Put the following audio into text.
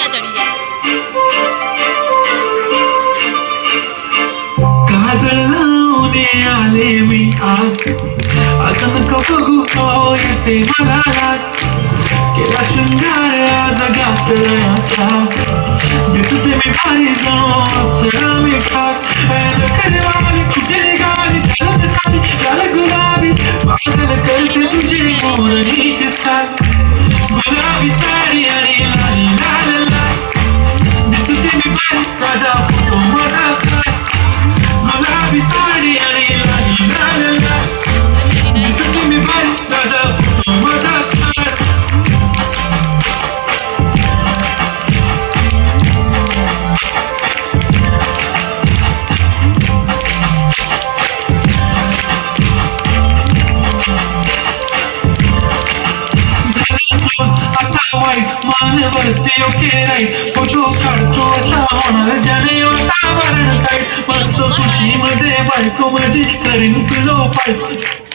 क्या चढ़ी है। काजळ लावणे आले मी आज असं नको बघू पाव येते मला लाज केला शृंगार आज गातलाय असा दिसते मी भारी जाऊ अप्सरा मी खास खरेवाली कुठे निघाली त्याला साडी त्याला गुलाबी पागल करते तुझे मोर निश्चित गुलाबी साडी आणि लाली लाल लाल दिसते मी भारी ताजा फोटो माझा गुलाबी साडी आणि लाली लाल लाल दिसते मी भारी ताजा फोटो माझा आता वाईट मानवरती ओके राईट फोटो काढतो असा होणार ज्याने वातावरण टाईट मस्त खुशी मध्ये बायको माझी करीन पिलो फाईट